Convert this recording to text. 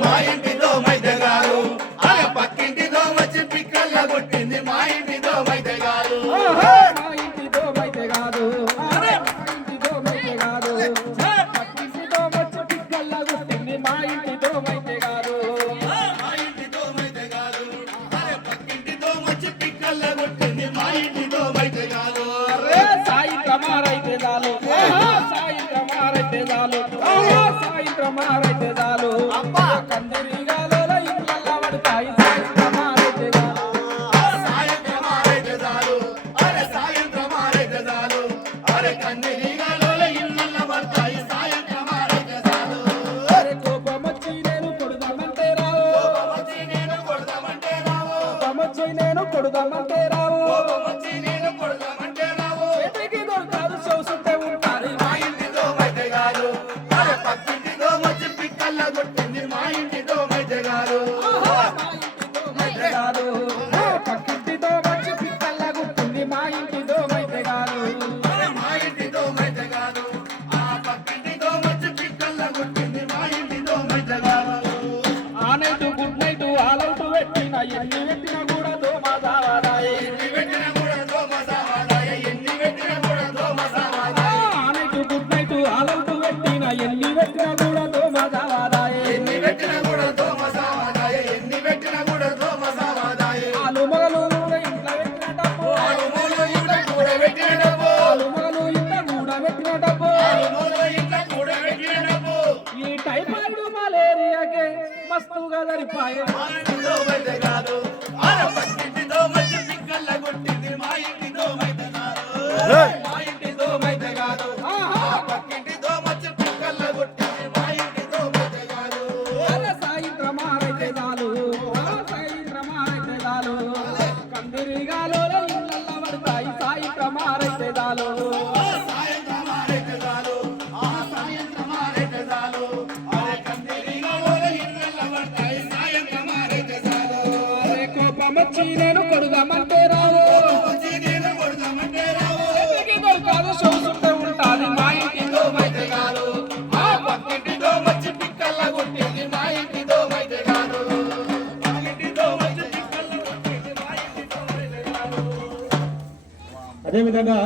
మా ఇంటి దోమైతే కాదు అరే! పక్కింటి దోమచ్చి పిక్కల్ల కొట్టింది మా ఇంటి దోమైతే కాదు ఆహా! మా ఇంటి దోమైతే కాదు నేను కొడుదామంటే రావు. వచ్చి నేను కొడుదామంటే ఎన్ని పెట్టినా కూడా దోమ ఎన్ని పెట్టినా కూడా దోమ సావాదాయ ఎన్ని పెట్టినా కూడా దోమ గుడ్ నైట్ ఎన్ని పెట్టినా కూడా దోమ ఎన్ని పెట్టినా కూడా దోమ ఎన్ని పెట్టినా కూడా దోమ ఆలు మొగలు ఇంట్లో పెట్టిన డబ్బు ఇంట్లో కూడా పెట్టిన డబ్బు ఆలు మొగలు ఇంట్లో కూడా పెట్టిన డబ్బు. మలేరియాకే మస్తుగా సరిపాయే మా ఇంటి దోమైతే కాదు అరే పక్కింటి దోమచ్చి పిక్కల్ల కొట్టింది మా ఇంటి దోమైతే కాదు మా కాదు! ఆ పిక్కల్ల కొట్టింది మా ఇంటి దోమైతే కాదు అరే సాయంత్రం ఆరైతే చాలు. సాయంత్రం ఆరైతే చాలు. కందిరిగాలో వచ్చి నేను కొడుదామంటే రావు. కొడదామంటే రావు దొరకాదు ఉంటాది మా కాదు. ఆ కొట్టింది మా కాదు. అదేవిధంగా